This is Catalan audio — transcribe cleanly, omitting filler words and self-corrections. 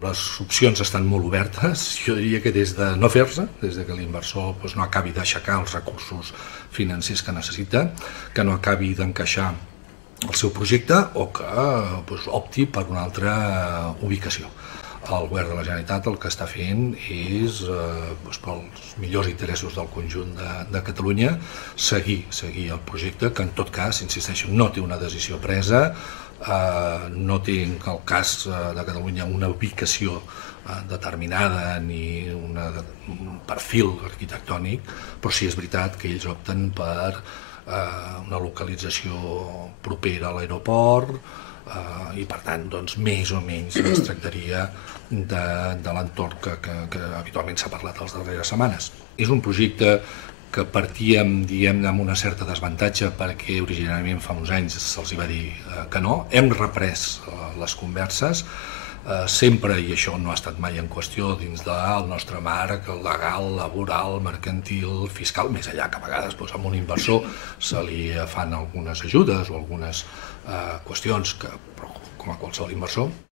Les opcions estan molt obertes, jo diria que des de no fer-se, des de que l'inversor no acabi d'aixecar els recursos financers que necessita, que no acabi d'encaixar el seu projecte o que opti per una altra ubicació. El govern de la Generalitat el que està fent és, pels millors interessos del conjunt de Catalunya, seguir el projecte, que en tot cas, insisteixo, no té una decisió presa, no té en el cas de Catalunya una ubicació determinada ni un perfil arquitectònic, però sí és veritat que ells opten per una localització propera a l'aeroport i per tant més o menys es tractaria de l'entorn que habitualment s'ha parlat les darreres setmanes. És un projecte que partíem, diguem-ne, amb una certa desavantatge perquè originàriament fa uns anys se'ls va dir que no. Hem reprès les converses, sempre, i això no ha estat mai en qüestió dins del nostre marc legal, laboral, mercantil, fiscal, més enllà que a vegades amb un inversor se li fan algunes ajudes o algunes qüestions, però com a qualsevol inversor,